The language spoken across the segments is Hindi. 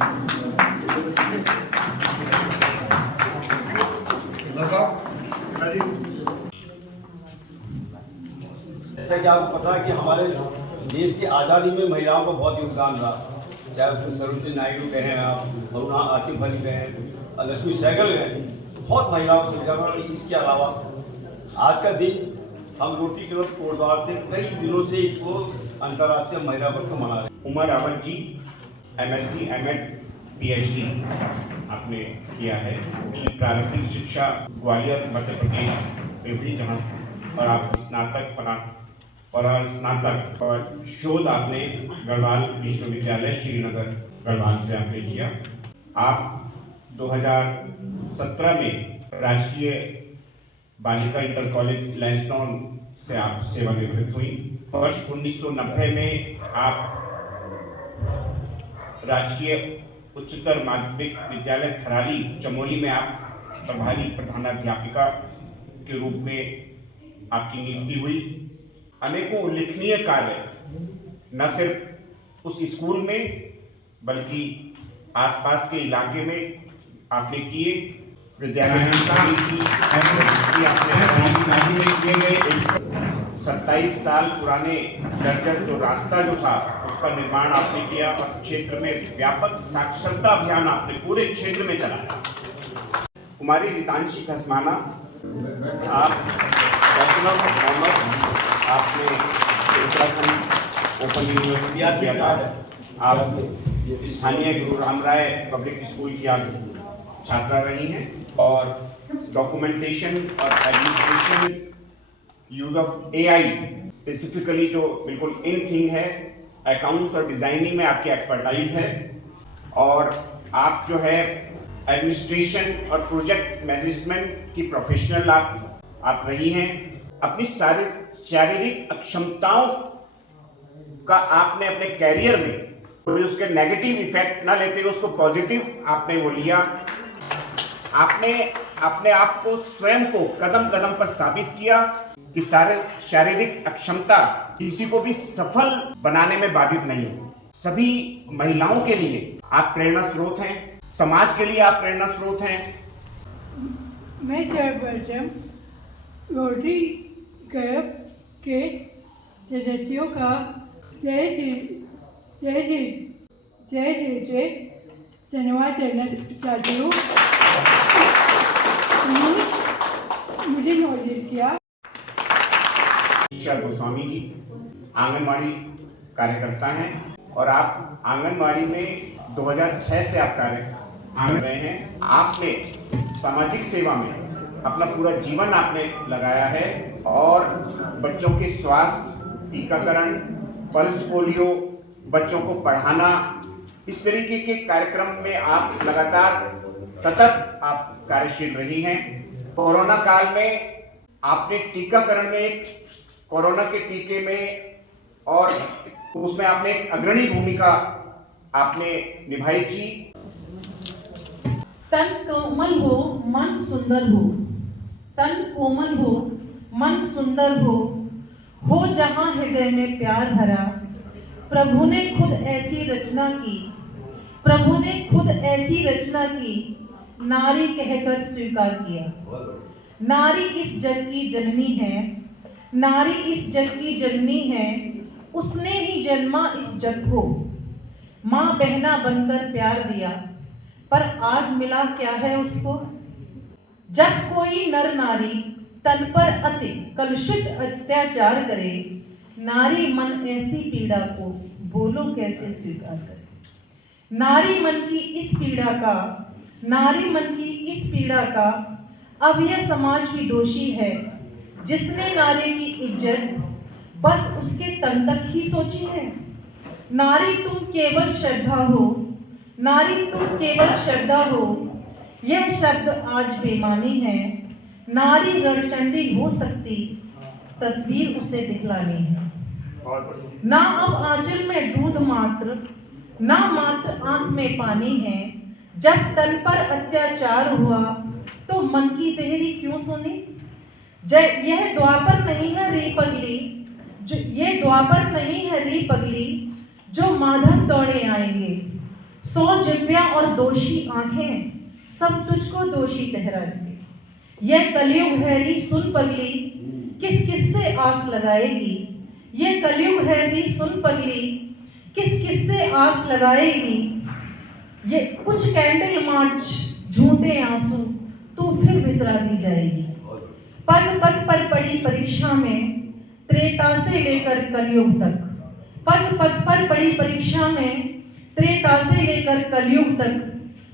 जैसा कि आपको पता है कि हमारे देश की आज़ादी में महिलाओं का बहुत योगदान रहा, चाहे उसमें सरोजिनी नायडू कहें आप, और वहाँ आसिफ अली कहें, लक्ष्मी सहगल कहें, बहुत महिलाओं को योगदान। इसके अलावा आज का दिन हम रोटी क्लब कोटद्वार से कई दिनों से इसको अंतर्राष्ट्रीय महिला दिवस को मना रहे हैं। Umar Rawat ji MSc M.Ed PhD आपने किया है। प्रारंभिक शिक्षा ग्वालियर मध्य प्रदेश में हुई, जहाँ और आप स्नातक और स्नातक और शोध आपने गढ़वाल विश्वविद्यालय श्रीनगर गढ़वाल से आपने किया। आप 2017 में राजकीय बालिका इंटर कॉलेज लैंसडाउन से आप सेवानिवृत्त हुई। वर्ष 1990 में आप राजकीय उच्चतर माध्यमिक विद्यालय थराली चमोली में आप प्रभारी प्रधानाध्यापिका के रूप में आपकी नियुक्ति हुई। अनेकों उल्लेखनीय कार्य न सिर्फ उस स्कूल में बल्कि आसपास के इलाके में आपने किए। विद्यालय किए गए 27 साल पुराने जर्जर जो रास्ता जो था उसका निर्माण आपने किया और क्षेत्र में व्यापक साक्षरता अभियान आपने पूरे क्षेत्र में चलाया। कुमारी रितांशी खसमाना, आप बैचलर ऑफ कॉमर्स आपने उत्तराखंड ओपन यूनिवर्सिटी किया था। आप स्थानीय गुरु राम राय पब्लिक स्कूल की आप छात्रा रही हैं और डॉक्यूमेंटेशन और administration use of AI specifically जो बिल्कुल इन थिंग है, अकाउंट्स और डिजाइनिंग में आपकी एक्सपर्टाइज है। और आप जो है एडमिनिस्ट्रेशन और प्रोजेक्ट मैनेजमेंट की प्रोफेशनल आप रही हैं। अपनी शारीरिक अक्षमताओं का आपने अपने कैरियर में कोई उसके नेगेटिव इफेक्ट ना लेते हुए उसको पॉजिटिव आपने वो लिया। आपने अपने आप को स्वयं को कदम कदम पर साबित किया कि शारीरिक अक्षमता किसी को भी सफल बनाने में बाधित नहीं हो। सभी महिलाओं के लिए आप प्रेरणा स्रोत हैं, समाज के लिए आप प्रेरणा स्रोत हैं। मैं चेयरपर्सन रोटरी क्लब के सदस्यों का जय धन्यवाद करना चाहती हूँ। मुझे नॉलेज किया। गोस्वामी जी आंगनवाड़ी कार्यकर्ता हैं और आप आंगनवाड़ी में 2006 से आप कार्य कर रहे हैं। आपने सामाजिक सेवा में अपना पूरा जीवन आपने लगाया है और बच्चों के स्वास्थ्य, टीकाकरण, पल्स पोलियो, बच्चों को पढ़ाना, इस तरीके के कार्यक्रम में आप लगातार सतत आप कार्यशील रही हैं। कोरोना काल में आपने टीकाकरण में, कोरोना के टीके में और उसमें आपने एक अग्रणी भूमिका आपने निभाई थी। तन कोमल हो मन सुंदर हो, तन कोमल हो मन सुंदर हो जहां हृदय में प्यार भरा। प्रभु ने खुद ऐसी रचना की, प्रभु ने खुद ऐसी रचना की, नारी कहकर स्वीकार किया। नारी इस जग की जननी है, नारी इस जग की जननी है, उसने ही जन्मा इस जग को। माँ बहना बनकर प्यार दिया, पर आज मिला क्या है उसको। जब कोई नर नारी तन पर अति कलुषित अत्याचार करे, नारी मन ऐसी पीड़ा को बोलो कैसे स्वीकार करे। नारी मन की इस पीड़ा का, नारी मन की इस पीड़ा का अब यह समाज भी दोषी है, जिसने नारी की इज्जत बस उसके तन तक ही सोची है। नारी तुम केवल श्रद्धा हो, नारी तुम केवल श्रद्धा हो, यह शब्द आज बेमानी है। नारी रणचंडी हो सकती, तस्वीर उसे दिखलानी है। ना अब आंचल में दूध मात्र, ना मात्र आंख में पानी है। जब तन पर अत्याचार हुआ तो मन की देहरी क्यों सुनी। यह द्वापर नहीं है री पगली, ये द्वापर नहीं है री पगली, जो माधव दौड़े आएंगे। 100 जिव्या और दोषी आंखें सब तुझको दोषी ठहराएंगे। यह कलयुग है री सुन पगली, किस किस से आस लगाएगी। यह कलयुग है री सुन पगली, किस किस से आस लगाएगी। ये कुछ कैंडल मार्च झूठे आंसू तू फिर बिसरा दी जाएगी। पग पग पर पड़ी परीक्षा में त्रेता से लेकर कलयुग तक, पग पग पर पड़ी परीक्षा में त्रेता से लेकर कलयुग तक।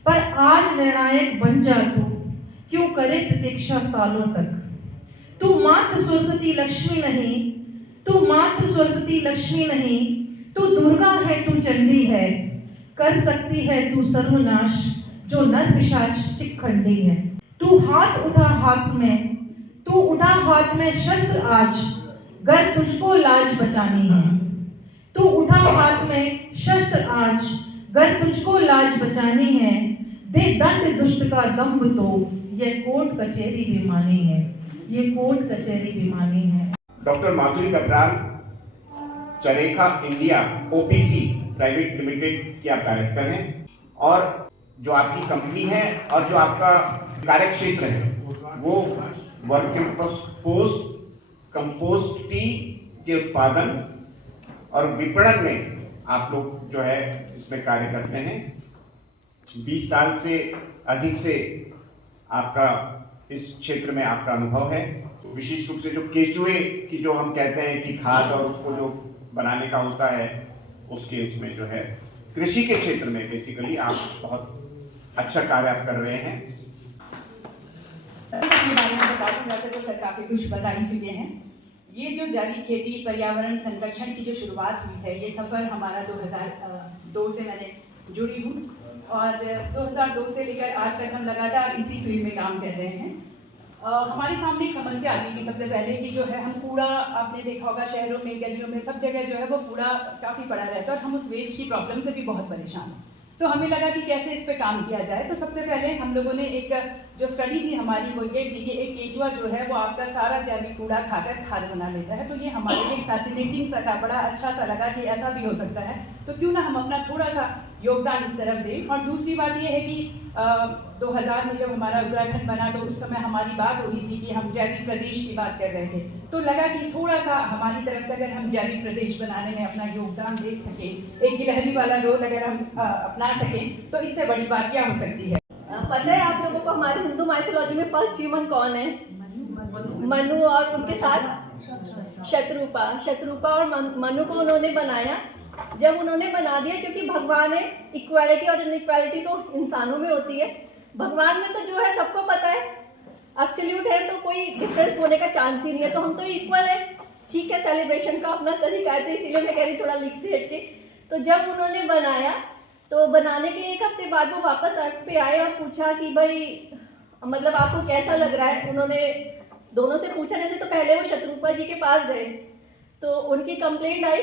पर आज निर्णायक बन जा तू, क्यों करे प्रतीक्षा सालों तक। तू मात्र सरस्वती लक्ष्मी नहीं, तू मात्र सरस्वती लक्ष्मी नहीं, तू दुर्गा है, तू चंडी है। कर सकती है तू सर्वनाश, जो नर पिशाच शिखंडी है। तू हाथ उठा हाथ में, तू उठा हाथ में शस्त्र आज, गर तुझको लाज बचानी है। तू उठा हाथ में शस्त्र आज, गर तुझको लाज बचानी है। दे दंड दुष्ट का दम्भ तो, यह कोर्ट कचहरी बेमानी है, ये कोर्ट कचहरी बेमानी है। डॉक्टर माधुरी कतराल, चरेखा इंडिया ओपीसी प्राइवेट लिमिटेड के आप डायरेक्टर हैं, और जो आपकी कंपनी है और जो आपका कार्य क्षेत्र है वो वर्किंग पोस्ट कंपोस्ट टी के उत्पादन और विपणन में आप लोग जो है इसमें कार्य करते हैं। 20 साल से अधिक से आपका इस क्षेत्र में आपका अनुभव है। विशेष रूप से जो केचुए की जो हम कहते हैं कि खाद और उसको जो बनाने का होता है उसके उसमें जो है कृषि के क्षेत्र में बेसिकली आप बहुत अच्छा कार्य आप कर रहे हैं। इसके बारे में बताऊं, वैसे तो सर काफी कुछ बता ही चुके हैं। ये जो जैविक खेती पर्यावरण संरक्षण की जो शुरुआत हुई है, ये सफर हमारा 2002 से मैंने जुड़ी हूँ और 2002 से लेकर आज तक हम लगातार इसी फील्ड में काम कर रहे हैं। हमारे सामने एक समस्या आती थी सबसे पहले कि जो है हम कूड़ा, आपने देखा होगा शहरों में गलियों में सब जगह जो है वो कूड़ा काफ़ी पड़ा रहता है और हम उस वेस्ट की प्रॉब्लम से भी बहुत परेशान हैं। तो हमें लगा कि कैसे इस पे काम किया जाए। तो सबसे पहले हम लोगों ने एक जो स्टडी थी हमारी वो ये थी कि एक केचुआ जो है वो आपका सारा जैविक कूड़ा खाकर खाद बना लेता है। तो ये हमारे लिए फैसिनेटिंग सा था, बड़ा अच्छा सा लगा कि ऐसा भी हो सकता है, तो क्यों ना हम अपना थोड़ा सा योगदान इस तरफ दें। और दूसरी बात ये है कि 2000 में जब हमारा उत्तराखंड बना तो उस समय हमारी बात हो रही थी कि हम जैविक प्रदेश की बात कर रहे थे। तो लगा कि थोड़ा सा हमारी तरफ से अगर हम जैविक प्रदेश बनाने में अपना योगदान दे सकें, एक गिलहरी वाला रोल अगर हम अपना सकें, तो इससे बड़ी बात क्या हो सकती है। पता है आप लोगों को हमारी हिंदू माइथोलॉजी में फर्स्ट ह्यूमन कौन है? मनु, और उनके साथ शत्रुपा और मनु को उन्होंने बनाया। जब उन्होंने बना दिया, क्योंकि भगवान है, इक्वालिटी और इनइक्वालिटी तो इंसानों में होती है, भगवान में तो जो है सबको पता है, एब्सोल्यूट है, तो कोई डिफरेंस होने का चांस ही नहीं है, तो हम तो इक्वल है। ठीक है, सेलिब्रेशन का अपना तरीका है, तो इसीलिए मैं कह रही थोड़ा लीक से हट के। तो जब उन्होंने बनाया तो बनाने के 1 हफ्ते बाद वो वापस अर्थ पे आए और पूछा कि भाई मतलब आपको कैसा लग रहा है। उन्होंने दोनों से पूछा, जैसे तो पहले वो शत्रुपा जी के पास गए तो उनकी कंप्लेंट आई,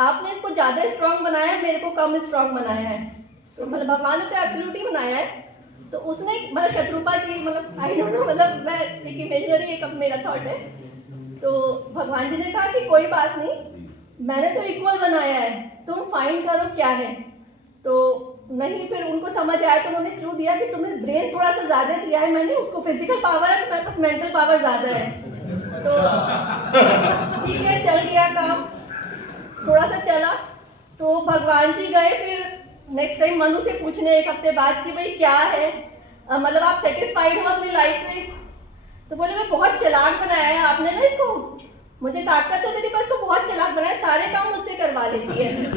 आपने इसको ज़्यादा स्ट्रांग बनाया है, मेरे को कम स्ट्रांग बनाया है। तो मतलब भगवान ने तो एब्सोल्यूट ही बनाया है। तो उसने मतलब शत्रुपा जी, मतलब आई डोंट नो, मतलब मैं एक इमेजिनरी एक मेरा थॉट है। तो भगवान जी ने कहा कि कोई बात नहीं, मैंने तो इक्वल बनाया है, तुम फाइंड करो क्या है। तो नहीं, फिर उनको समझ आया तो उन्होंने क्लू दिया कि तुम्हें ब्रेन थोड़ा सा ज़्यादा दिया है मैंने, उसको फिजिकल पावर है, तुम्हारे पास मेंटल पावर ज़्यादा है। तो ठीक है, चल गया काम, थोड़ा सा चला। तो भगवान जी गए फिर नेक्स्ट टाइम मनु से पूछने 1 हफ्ते बाद कि भाई क्या है, मतलब आप सेटिस्फाइड हो अपनी लाइफ से? तो बोले मैं बहुत चालाक बनाया है आपने ना इसको, मुझे ताकत है मेरे पास, को बहुत चालाक बनाया, सारे काम मुझसे करवा लेती है।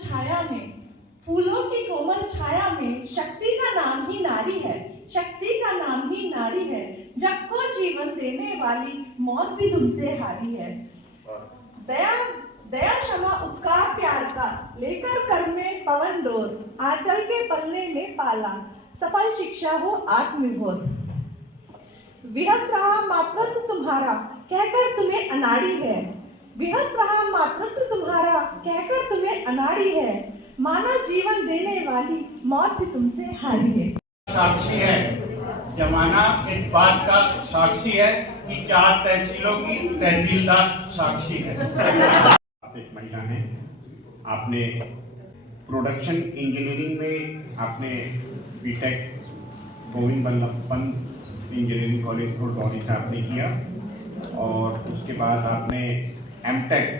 छाया में, फूलों की कोमल छाया में शक्ति का नाम ही नारी है, शक्ति का नाम ही नारी है, जग को जीवन देने वाली मौत भी तुमसे हारी है। दया क्षमा उपकार प्यार का लेकर कर में पवन डोर, आंचल के पल्ले में पाला सफल शिक्षा हो आत्मनिर्भर। विहस रहा मातृत्व तुम्हारा कहकर तुम्हें अनाड़ी है, विहस रहा मातृत्व तुम्हारा कहकर तुम्हें अनाड़ी है, मानव जीवन देने वाली मौत भी तुमसे हारी है। साक्षी है, जमाना इस बात का साक्षी है कि 4 तहसीलों की तहसीलदार साक्षी है। आप एक महिला हैं, आपने प्रोडक्शन इंजीनियरिंग में आपने BTech Govind Ballabh Pant engineering college Gurgaon से आपने किया और उसके बाद आपने एमटेक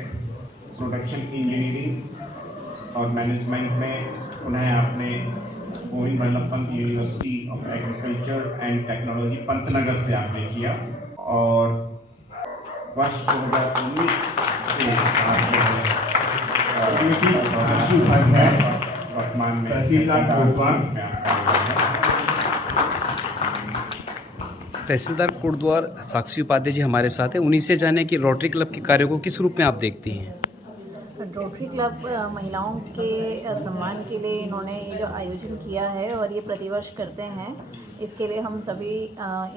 प्रोडक्शन इंजीनियरिंग और मैनेजमेंट में पुनः आपने Govind Ballabh Pant university of agriculture and technology Pantnagar से आपने किया और वर्ष 2019 से आप वर्तमान में तहसीलदार कोटद्वार साक्षी उपाध्याय जी हमारे साथ हैं। उन्हीं से जाने कि रोटरी क्लब के कार्यों को किस रूप में आप देखती हैं। रोटरी क्लब महिलाओं के सम्मान के लिए इन्होंने ये जो आयोजन किया है और ये प्रतिवर्ष करते हैं, इसके लिए हम सभी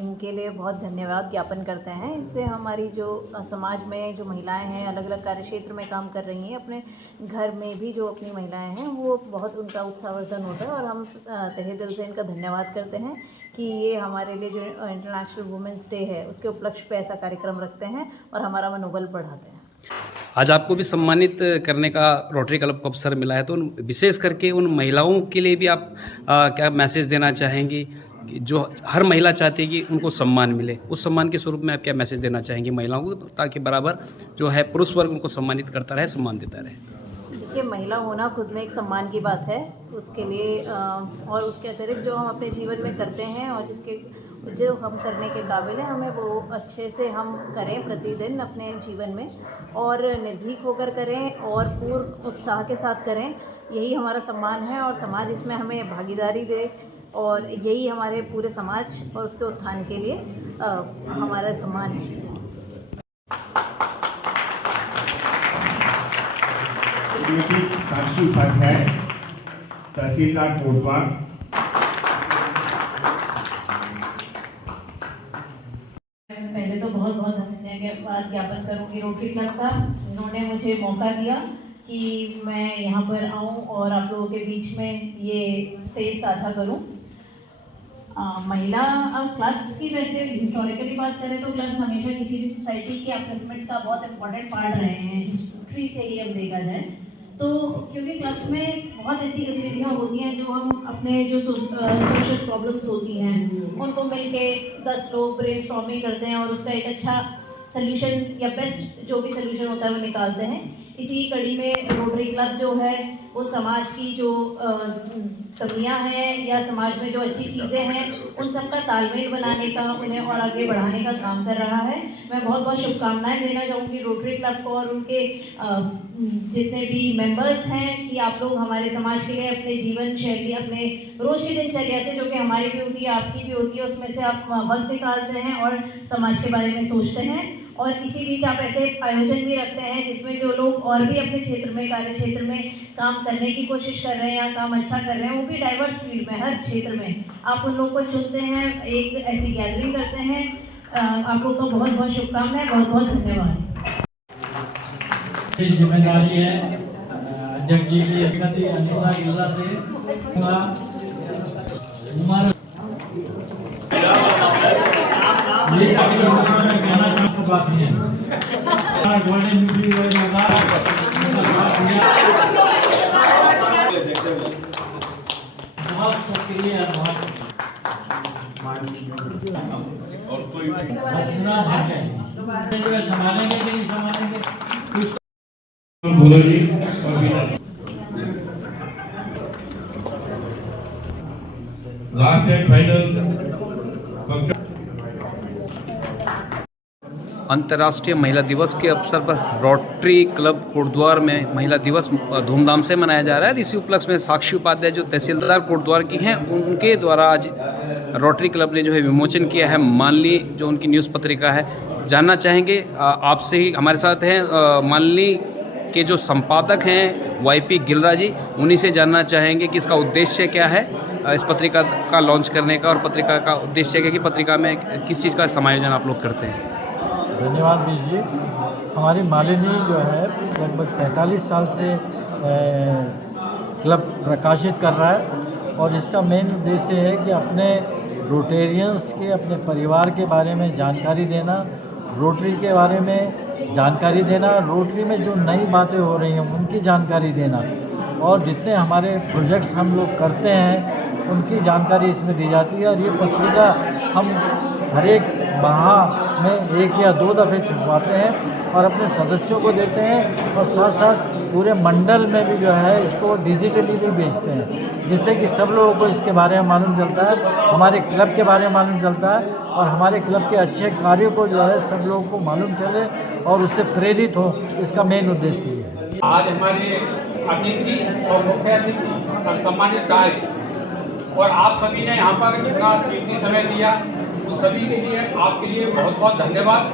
इनके लिए बहुत धन्यवाद ज्ञापन करते हैं। इससे हमारी जो समाज में जो महिलाएं हैं अलग अलग कार्य क्षेत्र में काम कर रही हैं, अपने घर में भी जो अपनी महिलाएं हैं वो बहुत उनका उत्साहवर्धन होता है और हम तहे दिल से इनका धन्यवाद करते हैं कि ये हमारे लिए जो इंटरनेशनल वुमेंस डे है उसके उपलक्ष्य पे ऐसा कार्यक्रम रखते हैं और हमारा मनोबल बढ़ाते हैं। आज आपको भी सम्मानित करने का रोटरी क्लब को अवसर मिला है, तो विशेष करके उन महिलाओं के लिए भी आप क्या मैसेज देना चाहेंगी जो हर महिला चाहती है कि उनको सम्मान मिले? उस सम्मान के स्वरूप में आप क्या मैसेज देना चाहेंगे महिलाओं को, ताकि बराबर जो है पुरुष वर्ग उनको सम्मानित करता रहे, सम्मान देता रहे? देखिए, महिला होना खुद में एक सम्मान की बात है। उसके लिए और उसके अतिरिक्त जो हम अपने जीवन में करते हैं और जो हम करने के काबिल हैं, हमें वो अच्छे से हम करें प्रतिदिन अपने जीवन में और निर्भीक होकर करें और पूर्ण उत्साह के साथ करें। यही हमारा सम्मान है और समाज इसमें हमें भागीदारी दे और यही हमारे पूरे समाज और उसके उत्थान के लिए हमारा सम्मान है। साक्षी उपाध्याय तहसीलदार कोटद्वार। पहले तो बहुत बहुत धन्यवाद ज्ञापन करूंगी रोटरी क्लब का। उन्होंने मुझे मौका दिया कि मैं यहाँ पर आऊँ और आप लोगों के बीच में ये स्टेज साझा करूँ। महिला क्लब्स की वैसे हिस्टोरिकली बात करें तो क्लब्स हमेशा किसी भी सोसाइटी के अपलिफ्टमेंट का बहुत इम्पोर्टेंट पार्ट रहे हैं, हिस्ट्री से ही अब देखा जाए तो। क्योंकि क्लब्स में बहुत ऐसी गतिविधियाँ होती हैं जो हम अपने जो सोशल प्रॉब्लम्स होती हैं उनको मिलके 10 लोग ब्रेनस्टॉर्मिंग करते हैं और उसका एक अच्छा सल्यूशन या बेस्ट जो भी सल्यूशन होता है वो निकालते हैं। इसी कड़ी में रोटरी क्लब जो है वो समाज की जो कमियां हैं या समाज में जो अच्छी चीज़ें हैं उन सब का तालमेल बनाने का, उन्हें और आगे बढ़ाने का काम कर रहा है। मैं बहुत बहुत शुभकामनाएं देना चाहूँगी रोटरी क्लब को और उनके जितने भी मेंबर्स हैं कि आप लोग हमारे समाज के लिए अपने जीवन शैली, अपने रोज की दिनचर्या से जो कि हमारी भी होती है आपकी भी होती है, उसमें से आप वक्त निकालते हैं और समाज के बारे में सोचते हैं। और इसी बीच आप ऐसे आयोजन भी रखते हैं जिसमें जो लोग और भी अपने क्षेत्र में, कार्य क्षेत्र में काम करने की कोशिश कर रहे हैं या काम अच्छा कर रहे हैं, वो भी डाइवर्स फील्ड में हर क्षेत्र में आप उन लोगों को चुनते हैं, एक ऐसी गैदरिंग करते हैं। आप लोगों को बहुत बहुत शुभकामनाएं, बहुत बहुत धन्यवाद। जिम्मेदारी है अध्यक्ष जी की अध्यक्षता अनुराधा गिल्ला से बहुत शुक्रिया। और कोई संभालेंगे कि नहीं संभालेंगे बोलो जी। लास्ट एंड फाइनल अंतर्राष्ट्रीय महिला दिवस के अवसर पर रोटरी क्लब कोटद्वार में महिला दिवस धूमधाम से मनाया जा रहा है। इसी उपलक्ष्य में साक्षी उपाध्याय जो तहसीलदार कोटद्वार की हैं, उनके द्वारा आज रोटरी क्लब ने जो है विमोचन किया है मानली, जो उनकी न्यूज़ पत्रिका है। जानना चाहेंगे आपसे ही, हमारे साथ हैं मानली के जो संपादक हैं YP गिलरा जी, उन्हीं से जानना चाहेंगे कि इसका उद्देश्य क्या है, इस पत्रिका का लॉन्च करने का, और पत्रिका का उद्देश्य क्या है कि पत्रिका में किस चीज़ का समायोजन आप लोग करते हैं? धन्यवाद बीज जी। हमारी मालिनी जो है लगभग 45 साल से क्लब प्रकाशित कर रहा है और इसका मेन उद्देश्य है कि अपने रोटेरियंस के, अपने परिवार के बारे में जानकारी देना, रोटरी के बारे में जानकारी देना, रोटरी में जो नई बातें हो रही हैं उनकी जानकारी देना और जितने हमारे प्रोजेक्ट्स हम लोग करते हैं उनकी जानकारी इसमें दी जाती है। और ये पत्रिका हम हर एक माह में 1 या 2 दफ़े छपवाते हैं और अपने सदस्यों को देते हैं, और साथ साथ पूरे मंडल में भी जो है इसको डिजिटली भी बेचते हैं, जिससे कि सब लोगों को इसके बारे में मालूम चलता है, हमारे क्लब के बारे में मालूम चलता है और हमारे क्लब के अच्छे कार्यों को जो है सब लोगों को मालूम चले और उससे प्रेरित हो। इसका मेन उद्देश्य ये है। आज हमारे अतिथि और मुख्य अतिथि और सम्मानित दास और आप सभी ने यहाँ पर जितना कीमती समय दिया उस सभी के लिए आपके लिए बहुत बहुत धन्यवाद।